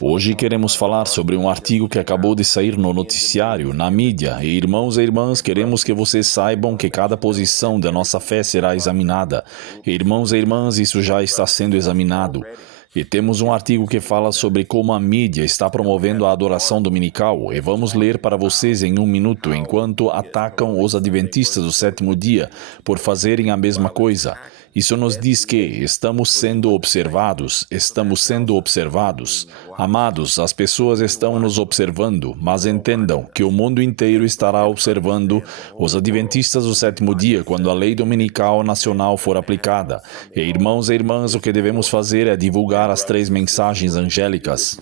Hoje queremos falar sobre um artigo que acabou de sair no noticiário, na mídia. E irmãos e irmãs, queremos que vocês saibam que cada posição da nossa fé será examinada. E irmãos e irmãs, isso já está sendo examinado. E temos um artigo que fala sobre como a mídia está promovendo a adoração dominical. E vamos ler para vocês em um minuto, enquanto atacam os adventistas do sétimo dia por fazerem a mesma coisa. Isso nos diz que estamos sendo observados, estamos sendo observados. Amados, as pessoas estão nos observando, mas entendam que o mundo inteiro estará observando os adventistas do sétimo dia quando a lei dominical nacional for aplicada. E irmãos e irmãs, o que devemos fazer é divulgar as 3 mensagens angélicas.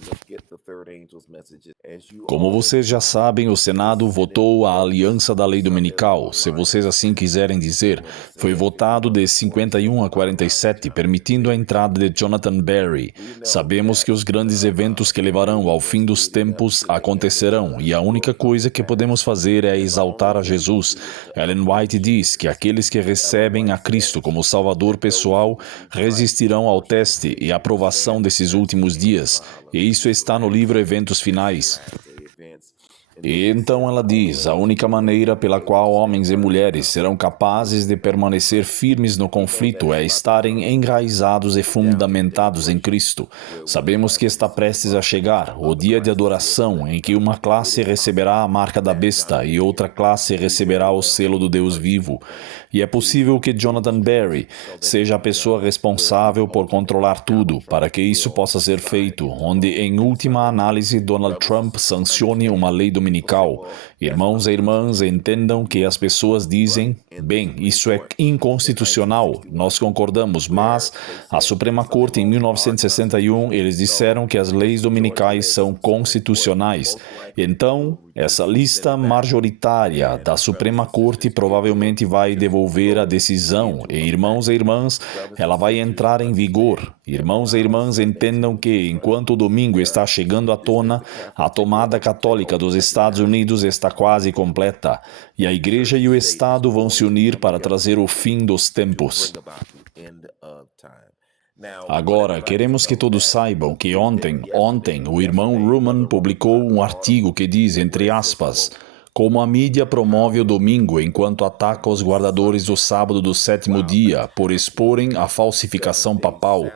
Como vocês já sabem, o Senado votou a aliança da lei dominical, se vocês assim quiserem dizer. Foi votado de 51 a 47, permitindo a entrada de Jonathan Berry. Sabemos que os grandes eventos que levarão ao fim dos tempos acontecerão, e a única coisa que podemos fazer é exaltar a Jesus. Ellen White diz que aqueles que recebem a Cristo como Salvador pessoal resistirão ao teste e aprovação desses últimos dias, e isso está no livro Eventos Finais. E então ela diz, a única maneira pela qual homens e mulheres serão capazes de permanecer firmes no conflito é estarem enraizados e fundamentados em Cristo. Sabemos que está prestes a chegar, o dia de adoração, em que uma classe receberá a marca da besta e outra classe receberá o selo do Deus vivo. E é possível que Jonathan Berry seja a pessoa responsável por controlar tudo, para que isso possa ser feito, onde, em última análise, Donald Trump sancione uma lei dominical. Irmãos e irmãs, entendam que as pessoas dizem, bem, isso é inconstitucional, nós concordamos, mas a Suprema Corte em 1961, eles disseram que as leis dominicais são constitucionais. Então, essa lista majoritária da Suprema Corte provavelmente vai devolver a decisão e, irmãos e irmãs, ela vai entrar em vigor. Irmãos e irmãs, entendam que, enquanto o domingo está chegando à tona, a tomada católica dos Estados Unidos está quase completa, e a Igreja e o Estado vão se unir para trazer o fim dos tempos. Agora, queremos que todos saibam que ontem, o irmão Ruman publicou um artigo que diz, entre aspas, como a mídia promove o domingo enquanto ataca os guardadores do sábado do sétimo dia por exporem a falsificação papal.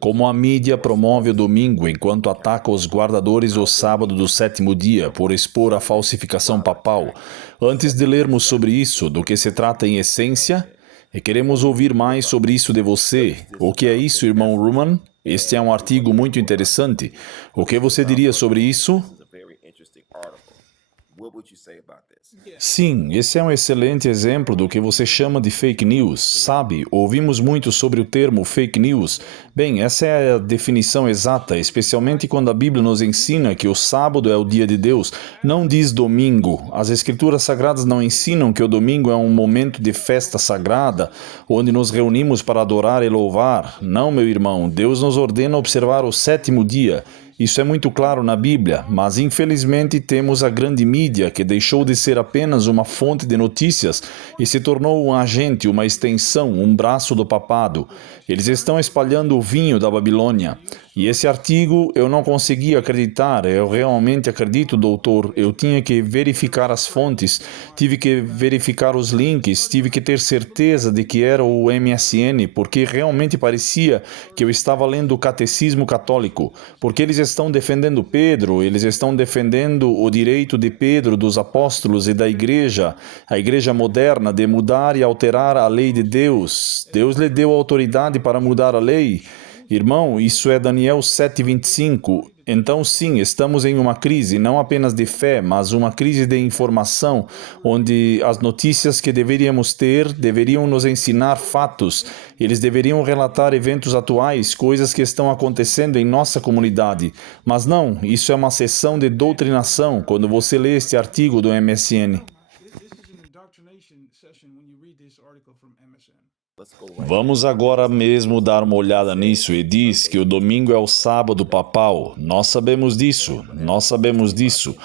Como a mídia promove o domingo enquanto ataca os guardadores do sábado do sétimo dia por expor a falsificação papal. Antes de lermos sobre isso, do que se trata em essência, e queremos ouvir mais sobre isso de você. O que é isso, irmão Ruman? Este é um artigo muito interessante. O que você diria sobre isso? Sim, esse é um excelente exemplo do que você chama de fake news. Sabe, ouvimos muito sobre o termo fake news. Bem, essa é a definição exata, especialmente quando a Bíblia nos ensina que o sábado é o dia de Deus. Não diz domingo. As Escrituras Sagradas não ensinam que o domingo é um momento de festa sagrada, onde nos reunimos para adorar e louvar. Não, meu irmão, Deus nos ordena observar o sétimo dia. Isso é muito claro na Bíblia, mas infelizmente temos a grande mídia que deixou de ser apenas uma fonte de notícias e se tornou um agente, uma extensão, um braço do papado. Eles estão espalhando o vinho da Babilônia. E esse artigo eu não consegui acreditar, eu realmente acredito, doutor, eu tinha que verificar as fontes, tive que verificar os links, tive que ter certeza de que era o MSN, porque realmente parecia que eu estava lendo o Catecismo Católico, porque eles estão defendendo Pedro, eles estão defendendo o direito de Pedro, dos apóstolos e da igreja, a igreja moderna, de mudar e alterar a lei de Deus. Deus lhe deu autoridade para mudar a lei. Irmão, isso é Daniel 7:25. Então, sim, estamos em uma crise, não apenas de fé, mas uma crise de informação, onde as notícias que deveríamos ter deveriam nos ensinar fatos. Eles deveriam relatar eventos atuais, coisas que estão acontecendo em nossa comunidade. Mas não, isso é uma sessão de doutrinação, quando você lê este artigo do MSN. Vamos agora mesmo dar uma olhada nisso e diz que o domingo é o sábado papal. Nós sabemos disso, nós sabemos disso.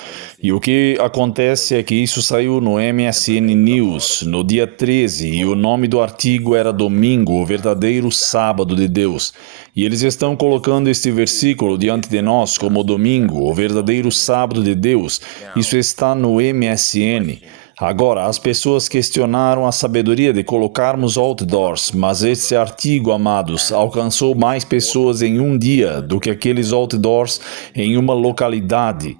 E o que acontece é que isso saiu no MSN News no dia 13 e o nome do artigo era Domingo, o verdadeiro sábado de Deus. E eles estão colocando este versículo diante de nós como domingo, o verdadeiro sábado de Deus. Isso está no MSN. Agora, as pessoas questionaram a sabedoria de colocarmos outdoors, mas esse artigo, amados, alcançou mais pessoas em um dia do que aqueles outdoors em uma localidade,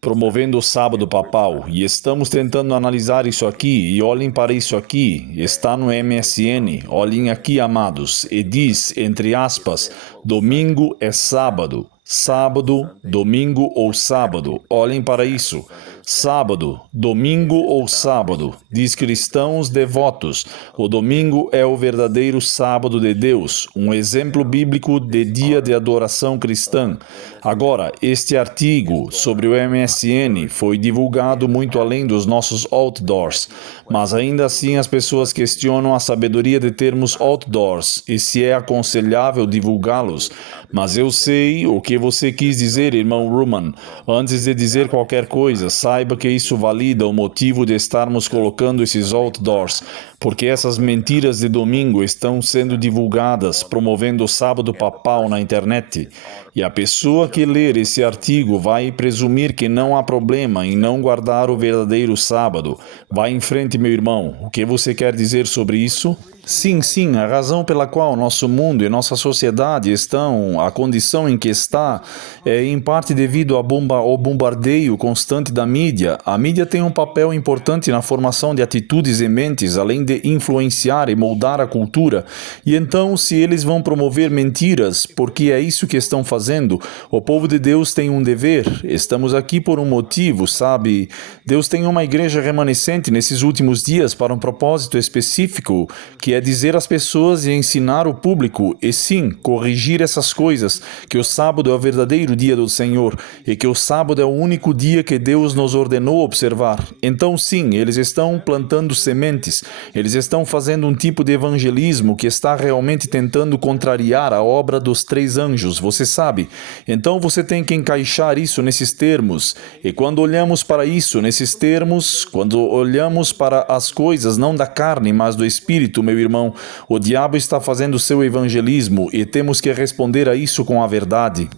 promovendo o sábado papal. E estamos tentando analisar isso aqui, e olhem para isso aqui, está no MSN, olhem aqui, amados, e diz, entre aspas, domingo é sábado. Sábado, domingo ou sábado. Olhem para isso. Sábado, domingo ou sábado. Diz cristãos devotos. O domingo é o verdadeiro sábado de Deus, um exemplo bíblico de dia de adoração cristã. Agora, este artigo sobre o MSN foi divulgado muito além dos nossos outdoors, mas ainda assim as pessoas questionam a sabedoria de termos outdoors e se é aconselhável divulgá-los. Mas eu sei o que você quis dizer, irmão Ruman. Antes de dizer qualquer coisa, saiba que isso valida o motivo de estarmos colocando esses outdoors, porque essas mentiras de domingo estão sendo divulgadas, promovendo o sábado papal na internet. E a pessoa que ler esse artigo vai presumir que não há problema em não guardar o verdadeiro sábado. Vá em frente, meu irmão. O que você quer dizer sobre isso? Sim, a razão pela qual nosso mundo e nossa sociedade estão, a condição em que está, é em parte devido ao bombardeio constante da mídia. A mídia tem um papel importante na formação de atitudes e mentes, além de influenciar e moldar a cultura. E então, se eles vão promover mentiras, porque é isso que estão fazendo, o povo de Deus tem um dever. Estamos aqui por um motivo, sabe? Deus tem uma igreja remanescente nesses últimos dias para um propósito específico, que é dizer às pessoas e ensinar o público, e sim, corrigir essas coisas, que o sábado é o verdadeiro dia do Senhor, e que o sábado é o único dia que Deus nos ordenou observar. Então sim, eles estão plantando sementes, eles estão fazendo um tipo de evangelismo que está realmente tentando contrariar a obra dos 3 anjos, você sabe. Então você tem que encaixar isso nesses termos, e quando olhamos para isso nesses termos, quando olhamos para as coisas não da carne, mas do Espírito, meu irmão, o diabo está fazendo seu evangelismo e temos que responder a isso com a verdade.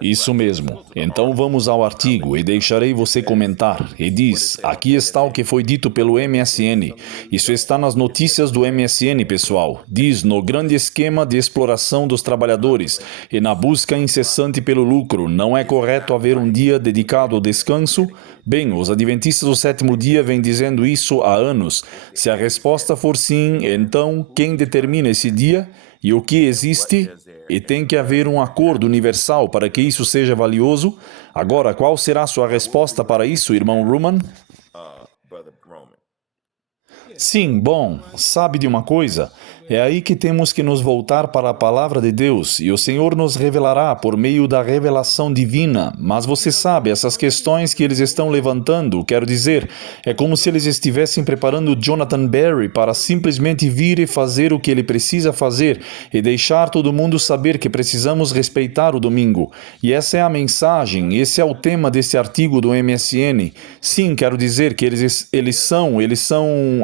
Isso mesmo. Então vamos ao artigo e deixarei você comentar. E diz, aqui está o que foi dito pelo MSN. Isso está nas notícias do MSN, pessoal. Diz, no grande esquema de exploração dos trabalhadores e na busca incessante pelo lucro, não é correto haver um dia dedicado ao descanso? Bem, os adventistas do 7º dia vêm dizendo isso há anos. Se a resposta for sim, então quem determina esse dia? E o que existe? E tem que haver um acordo universal para que isso seja valioso. Agora, qual será a sua resposta para isso, irmão Ruman? Sim, bom, sabe de uma coisa? É aí que temos que nos voltar para a palavra de Deus, e o Senhor nos revelará por meio da revelação divina. Mas você sabe, essas questões que eles estão levantando, quero dizer, é como se eles estivessem preparando Jonathan Berry para simplesmente vir e fazer o que ele precisa fazer e deixar todo mundo saber que precisamos respeitar o domingo. E essa é a mensagem, esse é o tema desse artigo do MSN. Sim, quero dizer que eles são,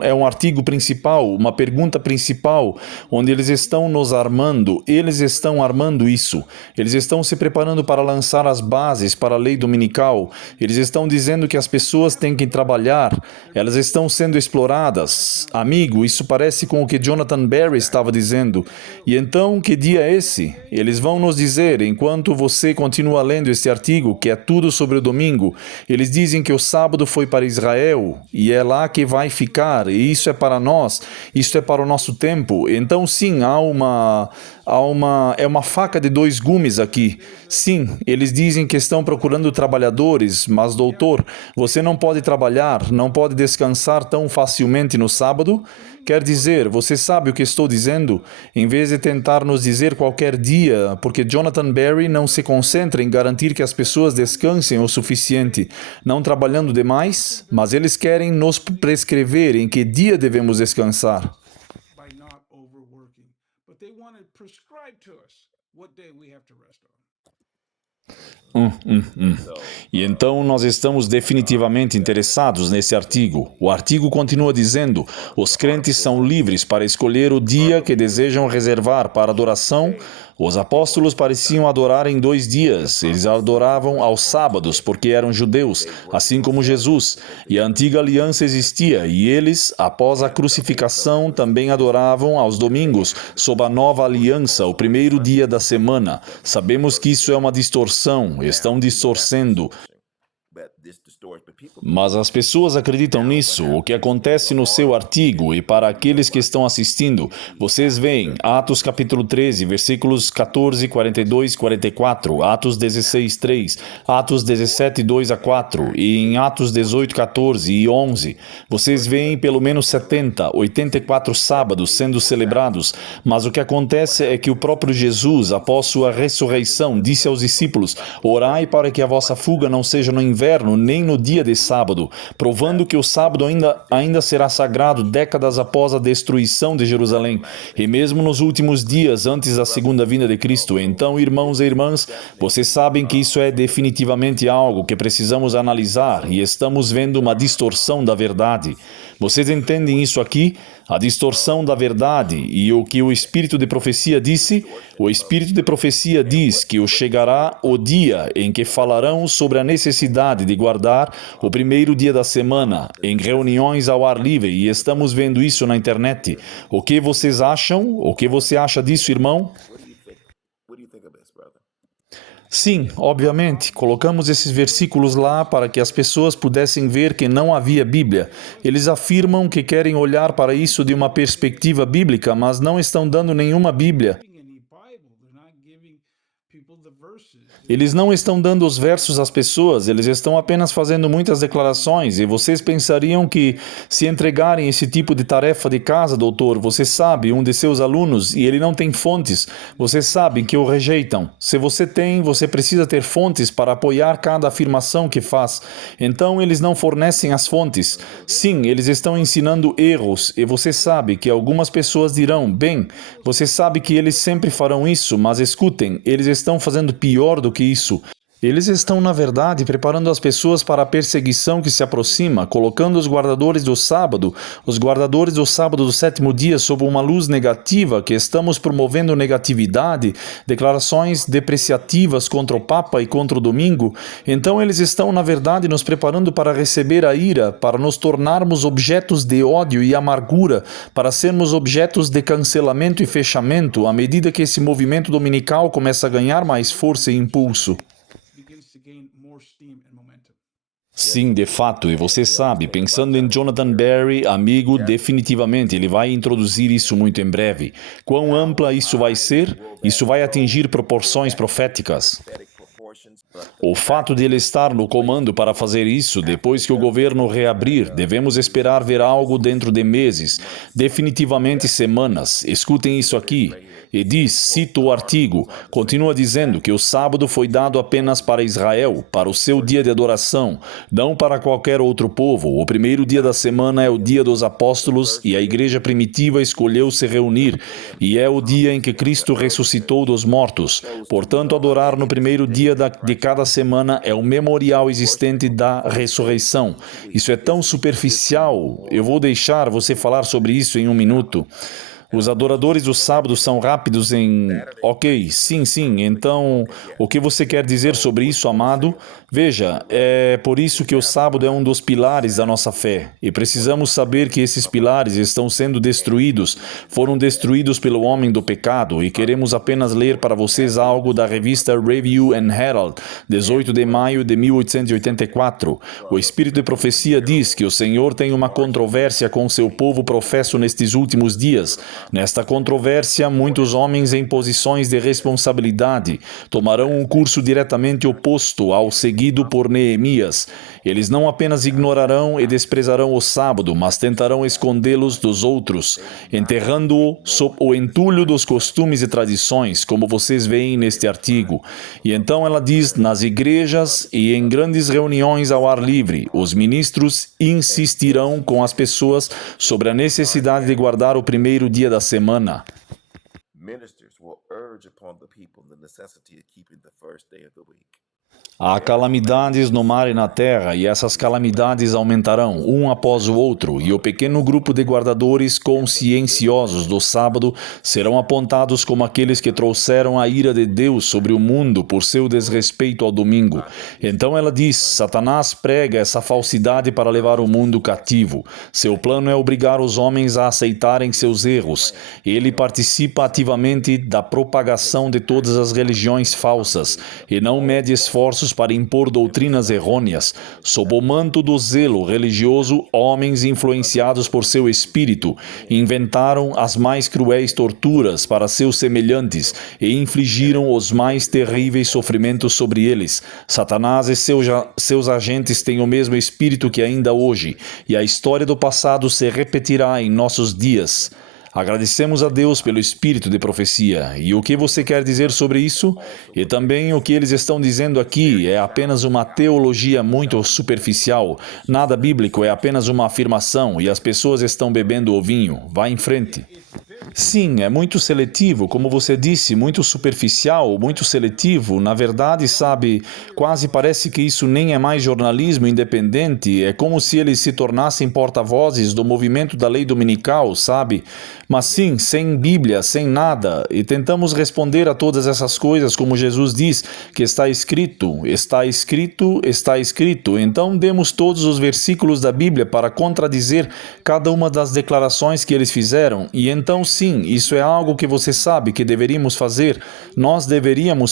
é um artigo principal, uma pergunta principal, onde eles estão nos armando, eles estão armando isso. Eles estão se preparando para lançar as bases para a lei dominical. Eles estão dizendo que as pessoas têm que trabalhar. Elas estão sendo exploradas. Amigo, isso parece com o que Jonathan Berry estava dizendo. E então, que dia é esse? Eles vão nos dizer, enquanto você continua lendo este artigo, que é tudo sobre o domingo, eles dizem que o sábado foi para Israel, e é lá que vai ficar, e isso é para nós, isso é para o nosso tempo. Então sim, é uma faca de 2 gumes aqui. Sim, eles dizem que estão procurando trabalhadores, mas doutor, você não pode trabalhar, não pode descansar tão facilmente no sábado? Quer dizer, você sabe o que estou dizendo? Em vez de tentar nos dizer qualquer dia, porque Jonathan Berry não se concentra em garantir que as pessoas descansem o suficiente, não trabalhando demais, mas eles querem nos prescrever em que dia devemos descansar. E então nós estamos definitivamente interessados nesse artigo. O artigo continua dizendo: os crentes são livres para escolher o dia que desejam reservar para adoração. Os apóstolos pareciam adorar em 2 dias. Eles adoravam aos sábados porque eram judeus, assim como Jesus. E a antiga aliança existia, e eles, após a crucificação, também adoravam aos domingos, sob a nova aliança, o primeiro dia da semana. Sabemos que isso é uma distorção, estão distorcendo. Mas as pessoas acreditam nisso, o que acontece no seu artigo, e para aqueles que estão assistindo, vocês veem Atos capítulo 13, versículos 14, 42, 44, Atos 16, 3, Atos 17, 2 a 4, e em Atos 18, 14 e 11, vocês veem pelo menos 70, 84 sábados sendo celebrados, mas o que acontece é que o próprio Jesus, após sua ressurreição, disse aos discípulos: orai para que a vossa fuga não seja no inverno, nem no dia de sábado, provando que o sábado ainda será sagrado décadas após a destruição de Jerusalém, e mesmo nos últimos dias antes da segunda vinda de Cristo. Então, irmãos e irmãs, vocês sabem que isso é definitivamente algo que precisamos analisar, e estamos vendo uma distorção da verdade. Vocês entendem isso aqui? A distorção da verdade e o que o Espírito de Profecia disse? O Espírito de Profecia diz que chegará o dia em que falarão sobre a necessidade de guardar o primeiro dia da semana em reuniões ao ar livre, e estamos vendo isso na internet. O que vocês acham? O que você acha disso, irmão? Sim, obviamente, colocamos esses versículos lá para que as pessoas pudessem ver que não havia Bíblia. Eles afirmam que querem olhar para isso de uma perspectiva bíblica, mas não estão dando nenhuma Bíblia. Eles não estão dando os versos às pessoas, eles estão apenas fazendo muitas declarações, e vocês pensariam que, se entregarem esse tipo de tarefa de casa, doutor, você sabe, um de seus alunos, e ele não tem fontes, vocês sabem que o rejeitam. Se você tem, você precisa ter fontes para apoiar cada afirmação que faz. Então, eles não fornecem as fontes. Sim, eles estão ensinando erros, e você sabe que algumas pessoas dirão: bem, você sabe que eles sempre farão isso, mas escutem, eles estão fazendo pior do que isso. Eles estão, na verdade, preparando as pessoas para a perseguição que se aproxima, colocando os guardadores do sábado do sétimo dia, sob uma luz negativa, que estamos promovendo negatividade, declarações depreciativas contra o Papa e contra o domingo. Então eles estão, na verdade, nos preparando para receber a ira, para nos tornarmos objetos de ódio e amargura, para sermos objetos de cancelamento e fechamento, à medida que esse movimento dominical começa a ganhar mais força e impulso. Sim, de fato, e você sabe, pensando em Jonathan Berry, amigo, definitivamente ele vai introduzir isso muito em breve. Quão ampla isso vai ser? Isso vai atingir proporções proféticas. O fato de ele estar no comando para fazer isso, depois que o governo reabrir, devemos esperar ver algo dentro de meses, definitivamente semanas. Escutem isso aqui. E diz, cito o artigo, continua dizendo que o sábado foi dado apenas para Israel, para o seu dia de adoração, não para qualquer outro povo. O primeiro dia da semana é o dia dos apóstolos, e a igreja primitiva escolheu se reunir, e é o dia em que Cristo ressuscitou dos mortos. Portanto, adorar no primeiro dia de cada semana é o memorial existente da ressurreição. Isso é tão superficial. Eu vou deixar você falar sobre isso em um minuto. Os adoradores do sábado são rápidos em... Ok, sim, então, o que você quer dizer sobre isso, amado? Veja, é por isso que o sábado é um dos pilares da nossa fé. E precisamos saber que esses pilares estão sendo destruídos, foram destruídos pelo homem do pecado, e queremos apenas ler para vocês algo da revista Review and Herald, 18 de maio de 1884. O Espírito de Profecia diz que o Senhor tem uma controvérsia com seu povo professo nestes últimos dias. Nesta controvérsia, muitos homens em posições de responsabilidade tomarão um curso diretamente oposto ao seguido por Neemias. Eles não apenas ignorarão e desprezarão o sábado, mas tentarão escondê-los dos outros, enterrando-o sob o entulho dos costumes e tradições, como vocês veem neste artigo. E então ela diz, nas igrejas e em grandes reuniões ao ar livre, os ministros insistirão com as pessoas sobre a necessidade de guardar o primeiro dia da semana. Há calamidades no mar e na terra, e essas calamidades aumentarão, um após o outro, e o pequeno grupo de guardadores conscienciosos do sábado serão apontados como aqueles que trouxeram a ira de Deus sobre o mundo por seu desrespeito ao domingo. Então ela diz: Satanás prega essa falsidade para levar o mundo cativo. Seu plano é obrigar os homens a aceitarem seus erros. Ele participa ativamente da propagação de todas as religiões falsas, e não mede esforços para impor doutrinas errôneas. Sob o manto do zelo religioso, homens influenciados por seu espírito inventaram as mais cruéis torturas para seus semelhantes e infligiram os mais terríveis sofrimentos sobre eles. Satanás e seus agentes têm o mesmo espírito que ainda hoje, e a história do passado se repetirá em nossos dias. Agradecemos a Deus pelo espírito de profecia. E o que você quer dizer sobre isso? E também o que eles estão dizendo aqui é apenas uma teologia muito superficial. Nada bíblico, é apenas uma afirmação e as pessoas estão bebendo o vinho. Vá em frente. Sim, é muito seletivo, como você disse, muito superficial, muito seletivo. Na verdade, sabe, quase parece que isso nem é mais jornalismo independente. É como se eles se tornassem porta-vozes do movimento da lei dominical, sabe? Mas sim, sem Bíblia, sem nada. E tentamos responder a todas essas coisas como Jesus diz, que está escrito, está escrito, está escrito. Então demos todos os versículos da Bíblia para contradizer cada uma das declarações que eles fizeram. E então sim, isso é algo que você sabe que deveríamos fazer. Nós deveríamos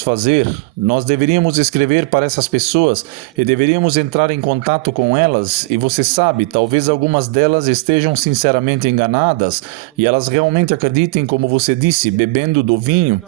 escrever para essas pessoas e deveríamos entrar em contato com elas. E você sabe, talvez algumas delas estejam sinceramente enganadas e elas realmente acreditem, como você disse, bebendo do vinho.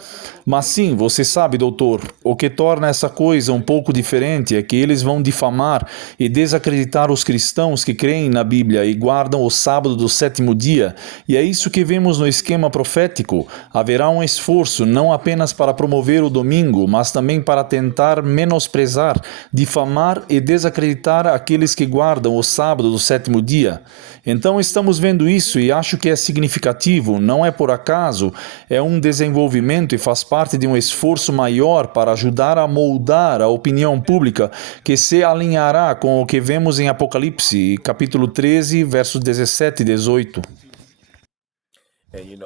Mas sim, você sabe, doutor, o que torna essa coisa um pouco diferente é que eles vão difamar e desacreditar os cristãos que creem na Bíblia e guardam o sábado do sétimo dia. E é isso que vemos no esquema profético. Haverá um esforço não apenas para promover o domingo, mas também para tentar menosprezar, difamar e desacreditar aqueles que guardam o sábado do sétimo dia. Então estamos vendo isso e acho que é significativo, não é por acaso, é um desenvolvimento e faz parte de um esforço maior para ajudar a moldar a opinião pública que se alinhará com o que vemos em Apocalipse, capítulo 13, versos 17 e 18.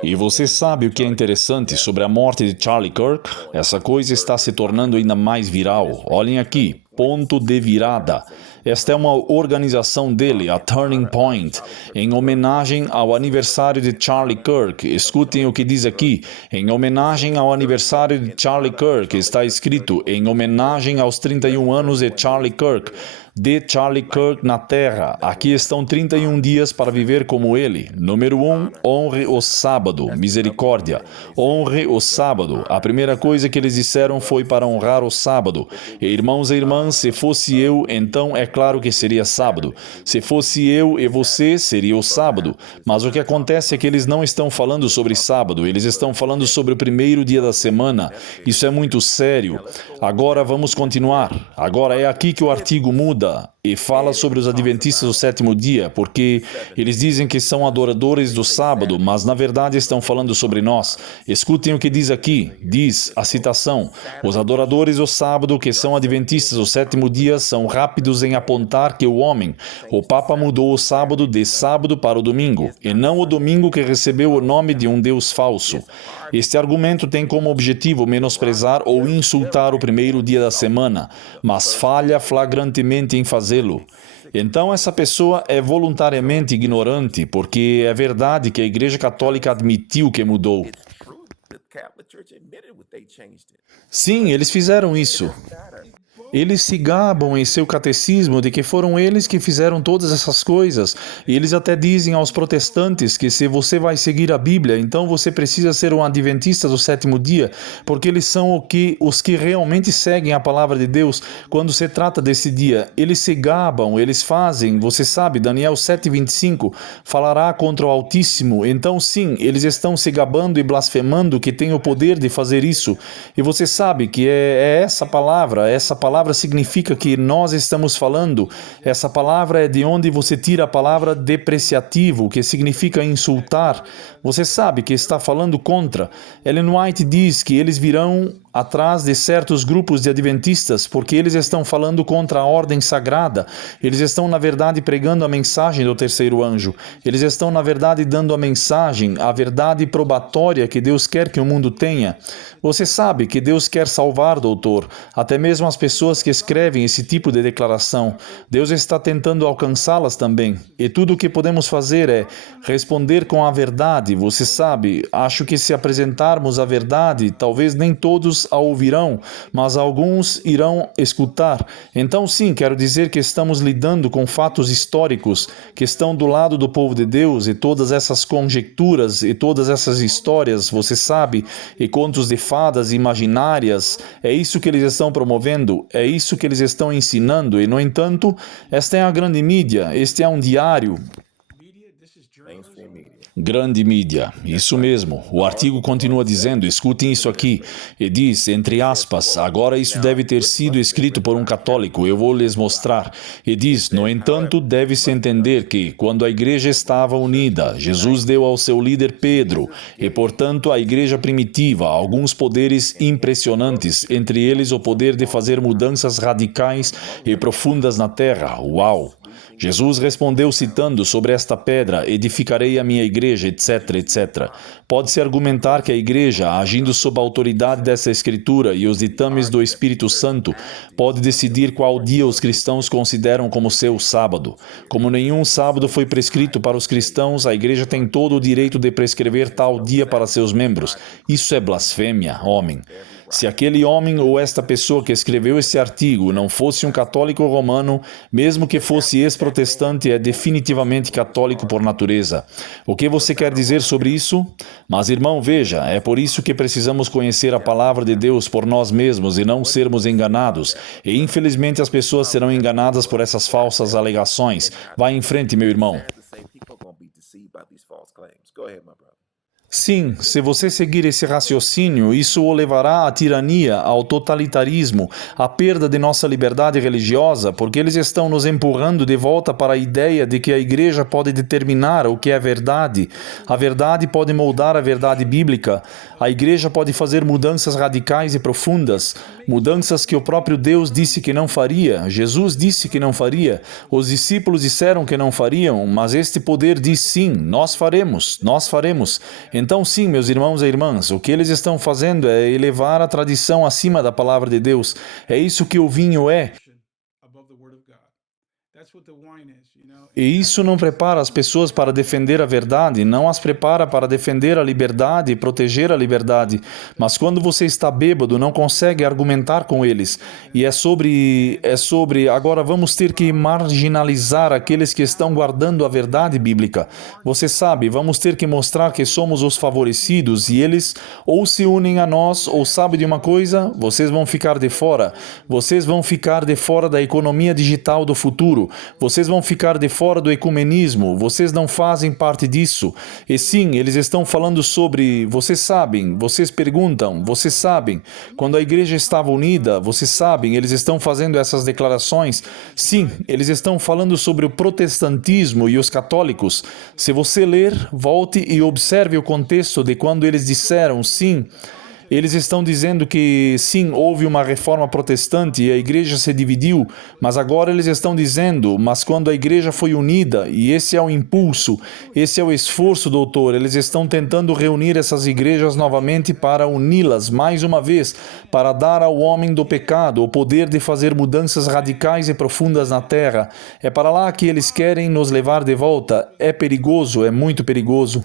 E você sabe o que é interessante sobre a morte de Charlie Kirk? Essa coisa está se tornando ainda mais viral. Olhem aqui, ponto de virada. Esta é uma organização dele, a Turning Point, em homenagem ao aniversário de Charlie Kirk. Escutem o que diz aqui. Em homenagem ao aniversário de Charlie Kirk, está escrito, em homenagem aos 31 anos de Charlie Kirk. De Charlie Kirk na Terra. Aqui estão 31 dias para viver como ele. Número 1, honre o sábado. Misericórdia. Honre o sábado. A primeira coisa que eles disseram foi para honrar o sábado. E, irmãos e irmãs, se fosse eu, então é claro que seria sábado. Se fosse eu e você, seria o sábado. Mas o que acontece é que eles não estão falando sobre sábado. Eles estão falando sobre o primeiro dia da semana. Isso é muito sério. Agora vamos continuar. Agora é aqui que o artigo muda e fala sobre os adventistas do sétimo dia, porque eles dizem que são adoradores do sábado, mas na verdade estão falando sobre nós. Escutem o que diz aqui. Diz a citação: os adoradores do sábado que são adventistas do sétimo dia são rápidos em apontar que o Papa mudou o sábado de sábado para o domingo, e não o domingo que recebeu o nome de um Deus falso. Este argumento tem como objetivo menosprezar ou insultar o primeiro dia da semana, mas falha flagrantemente em fazê-lo. Então essa pessoa é voluntariamente ignorante, porque é verdade que a Igreja Católica admitiu que mudou. Sim, eles fizeram isso. Eles se gabam em seu catecismo de que foram eles que fizeram todas essas coisas. E eles até dizem aos protestantes que se você vai seguir a Bíblia, então você precisa ser um adventista do sétimo dia, porque eles são os que realmente seguem a palavra de Deus quando se trata desse dia. Eles se gabam, eles fazem, você sabe, Daniel 7:25, falará contra o Altíssimo. Então sim, eles estão se gabando e blasfemando que tem o poder de fazer isso. E você sabe que é essa palavra palavra significa que nós estamos falando, essa palavra é de onde você tira a palavra depreciativo, que significa insultar. Você sabe que está falando contra. Ellen White diz que eles virão atrás de certos grupos de adventistas porque eles estão falando contra a ordem sagrada. Eles estão, na verdade, pregando a mensagem do terceiro anjo. Eles estão, na verdade, dando a mensagem, a verdade probatória que Deus quer que o mundo tenha. Você sabe que Deus quer salvar, doutor, até mesmo as pessoas que escrevem esse tipo de declaração. Deus está tentando alcançá-las também. E tudo o que podemos fazer é responder com a verdade. Você sabe, acho que se apresentarmos a verdade, talvez nem todos a ouvirão, mas alguns irão escutar. Então, sim, quero dizer que estamos lidando com fatos históricos que estão do lado do povo de Deus, e todas essas conjecturas e todas essas histórias, você sabe, e contos de fadas imaginárias, é isso que eles estão promovendo, é isso que eles estão ensinando, e no entanto, esta é a grande mídia, este é um diário. Grande mídia, isso mesmo. O artigo continua dizendo, escutem isso aqui, e diz, entre aspas, agora isso deve ter sido escrito por um católico, eu vou lhes mostrar. E diz, no entanto, deve-se entender que, quando a igreja estava unida, Jesus deu ao seu líder Pedro, e portanto à igreja primitiva, alguns poderes impressionantes, entre eles o poder de fazer mudanças radicais e profundas na terra. Uau! Jesus respondeu citando sobre esta pedra, edificarei a minha igreja, etc, etc. Pode-se argumentar que a igreja, agindo sob a autoridade dessa escritura e os ditames do Espírito Santo, pode decidir qual dia os cristãos consideram como seu sábado. Como nenhum sábado foi prescrito para os cristãos, a igreja tem todo o direito de prescrever tal dia para seus membros. Isso é blasfêmia, homem. Se aquele homem ou esta pessoa que escreveu esse artigo não fosse um católico romano, mesmo que fosse ex-protestante, é definitivamente católico por natureza. O que você quer dizer sobre isso? Mas, irmão, veja, é por isso que precisamos conhecer a palavra de Deus por nós mesmos e não sermos enganados. E, infelizmente, as pessoas serão enganadas por essas falsas alegações. Vá em frente, meu irmão. Sim, se você seguir esse raciocínio, isso o levará à tirania, ao totalitarismo, à perda de nossa liberdade religiosa, porque eles estão nos empurrando de volta para a ideia de que a igreja pode determinar o que é verdade. A verdade pode moldar a verdade bíblica. A igreja pode fazer mudanças radicais e profundas, mudanças que o próprio Deus disse que não faria, Jesus disse que não faria, os discípulos disseram que não fariam, mas este poder diz sim, nós faremos, nós faremos. Então sim, meus irmãos e irmãs, o que eles estão fazendo é elevar a tradição acima da palavra de Deus. É isso que o vinho é. E isso não prepara as pessoas para defender a verdade, não as prepara para defender a liberdade e proteger a liberdade. Mas quando você está bêbado, não consegue argumentar com eles. E é sobre, agora vamos ter que marginalizar aqueles que estão guardando a verdade bíblica. Você sabe, vamos ter que mostrar que somos os favorecidos e eles ou se unem a nós ou sabe de uma coisa, vocês vão ficar de fora. Vocês vão ficar de fora da economia digital do futuro. Vocês vão ficar de fora do ecumenismo, vocês não fazem parte disso. E sim, eles estão falando sobre, vocês sabem, vocês perguntam, vocês sabem, quando a igreja estava unida, vocês sabem, eles estão fazendo essas declarações. Sim, eles estão falando sobre o protestantismo e os católicos. Se você ler, volte e observe o contexto de quando eles disseram sim. Eles estão dizendo que sim, houve uma reforma protestante e a igreja se dividiu, mas agora eles estão dizendo, mas quando a igreja foi unida, e esse é o impulso, esse é o esforço, doutor, eles estão tentando reunir essas igrejas novamente para uni-las mais uma vez, para dar ao homem do pecado o poder de fazer mudanças radicais e profundas na terra. É para lá que eles querem nos levar de volta. É perigoso, é muito perigoso.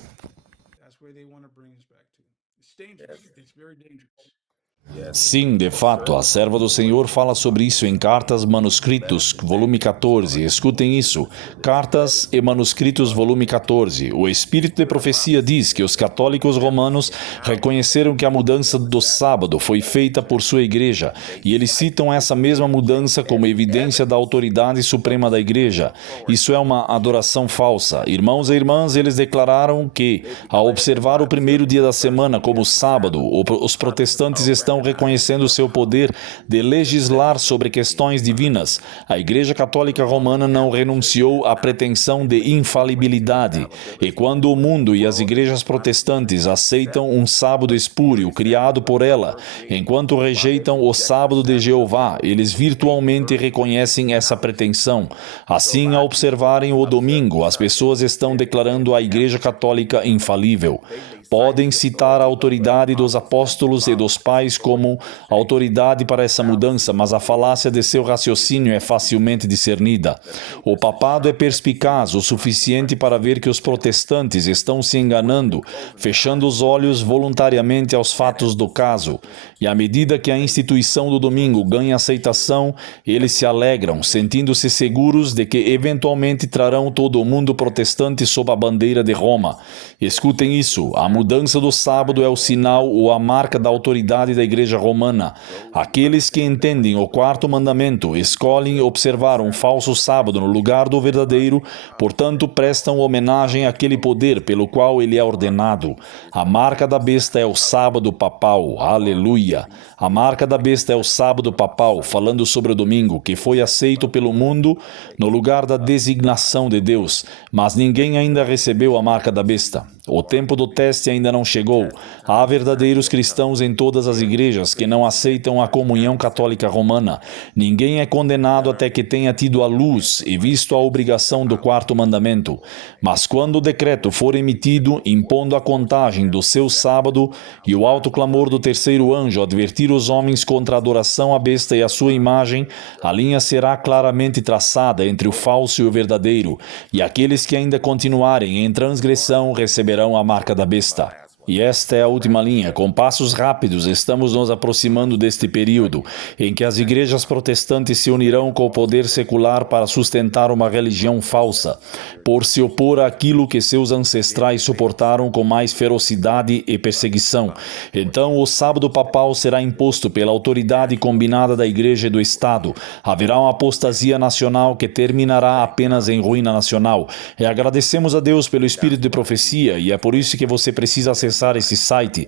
Sim, de fato, a serva do Senhor fala sobre isso em Cartas Manuscritos, volume 14. Escutem isso. Cartas e Manuscritos, volume 14. O Espírito de Profecia diz que os católicos romanos reconheceram que a mudança do sábado foi feita por sua igreja, e eles citam essa mesma mudança como evidência da autoridade suprema da igreja. Isso é uma adoração falsa. Irmãos e irmãs, eles declararam que, ao observar o primeiro dia da semana como sábado, os protestantes estão estão reconhecendo seu poder de legislar sobre questões divinas. A Igreja Católica Romana não renunciou à pretensão de infalibilidade. E quando o mundo e as igrejas protestantes aceitam um sábado espúrio criado por ela, enquanto rejeitam o sábado de Jeová, eles virtualmente reconhecem essa pretensão. Assim, ao observarem o domingo, as pessoas estão declarando a Igreja Católica infalível. Podem citar a autoridade dos apóstolos e dos pais como autoridade para essa mudança, mas a falácia de seu raciocínio é facilmente discernida. O papado é perspicaz o suficiente para ver que os protestantes estão se enganando, fechando os olhos voluntariamente aos fatos do caso. E à medida que a instituição do domingo ganha aceitação, eles se alegram, sentindo-se seguros de que eventualmente trarão todo o mundo protestante sob a bandeira de Roma. Escutem isso, a mudança do sábado é o sinal ou a marca da autoridade da Igreja Romana. Aqueles que entendem o quarto mandamento escolhem observar um falso sábado no lugar do verdadeiro, portanto prestam homenagem àquele poder pelo qual ele é ordenado. A marca da besta é o sábado papal. Aleluia! A marca da besta é o sábado papal, falando sobre o domingo, que foi aceito pelo mundo no lugar da designação de Deus, mas ninguém ainda recebeu a marca da besta. O tempo do teste ainda não chegou. Há verdadeiros cristãos em todas as igrejas que não aceitam a comunhão católica romana. Ninguém é condenado até que tenha tido a luz e visto a obrigação do quarto mandamento. Mas quando o decreto for emitido, impondo a contagem do seu sábado e o alto clamor do terceiro anjo advertir os homens contra a adoração à besta e a sua imagem, a linha será claramente traçada entre o falso e o verdadeiro, e aqueles que ainda continuarem em transgressão receberão a marca da besta. E esta é a última linha. Com passos rápidos, estamos nos aproximando deste período em que as igrejas protestantes se unirão com o poder secular para sustentar uma religião falsa, por se opor àquilo que seus ancestrais suportaram com mais ferocidade e perseguição. Então, o sábado papal será imposto pela autoridade combinada da Igreja e do Estado. Haverá uma apostasia nacional que terminará apenas em ruína nacional. E agradecemos a Deus pelo espírito de profecia, e é por isso que você precisa acessar esse site,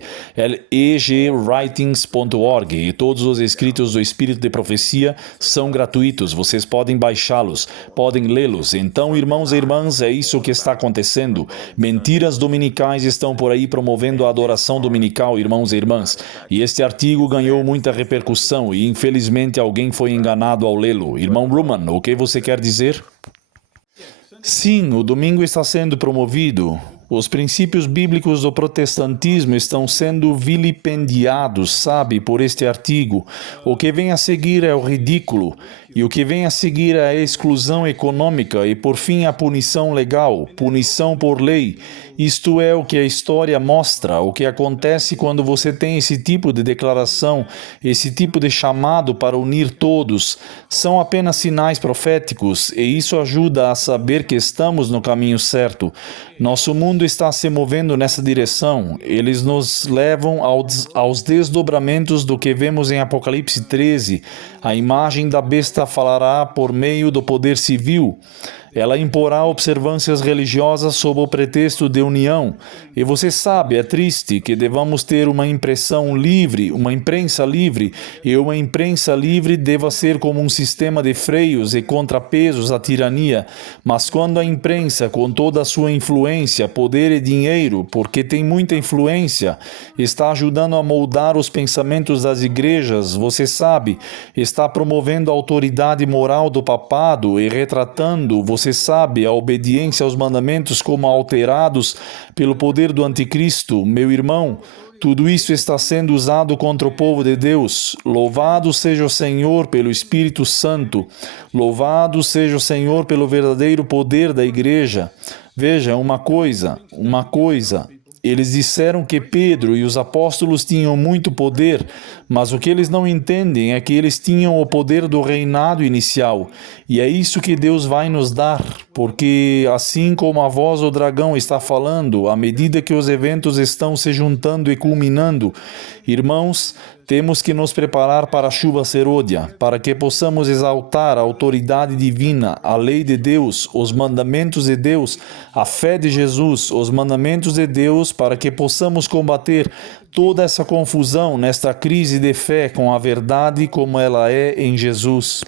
egrwritings.org, e todos os escritos do Espírito de Profecia são gratuitos, vocês podem baixá-los, podem lê-los. Então, irmãos e irmãs, é isso que está acontecendo. Mentiras dominicais estão por aí promovendo a adoração dominical, irmãos e irmãs, e este artigo ganhou muita repercussão e infelizmente alguém foi enganado ao lê-lo. Irmão Ruman, o que você quer dizer? Sim, o domingo está sendo promovido. Os princípios bíblicos do protestantismo estão sendo vilipendiados, sabe, por este artigo. O que vem a seguir é o ridículo, e o que vem a seguir é a exclusão econômica e, por fim, a punição legal, punição por lei. Isto é o que a história mostra, o que acontece quando você tem esse tipo de declaração, esse tipo de chamado para unir todos. São apenas sinais proféticos, e isso ajuda a saber que estamos no caminho certo. Nosso mundo está se movendo nessa direção. Eles nos levam aos desdobramentos do que vemos em Apocalipse 13. A imagem da besta falará por meio do poder civil. Ela imporá observâncias religiosas sob o pretexto de união. E você sabe, é triste que devamos ter uma impressão livre, uma imprensa livre, e uma imprensa livre deva ser como um sistema de freios e contrapesos à tirania. Mas quando a imprensa, com toda a sua influência, poder e dinheiro, porque tem muita influência, está ajudando a moldar os pensamentos das igrejas, você sabe, está promovendo a autoridade moral do papado e retratando, você sabe, a obediência aos mandamentos como alterados pelo poder do anticristo, meu irmão. Tudo isso está sendo usado contra o povo de Deus. Louvado seja o Senhor pelo Espírito Santo. Louvado seja o Senhor pelo verdadeiro poder da igreja. Veja, uma coisa. Eles disseram que Pedro e os apóstolos tinham muito poder, mas o que eles não entendem é que eles tinham o poder do reinado inicial. E é isso que Deus vai nos dar, porque assim como a voz do dragão está falando, à medida que os eventos estão se juntando e culminando, irmãos, Temos que nos preparar para a chuva serôdia, para que possamos exaltar a autoridade divina, a lei de Deus, os mandamentos de Deus, a fé de Jesus, os mandamentos de Deus, para que possamos combater toda essa confusão nesta crise de fé com a verdade como ela é em Jesus.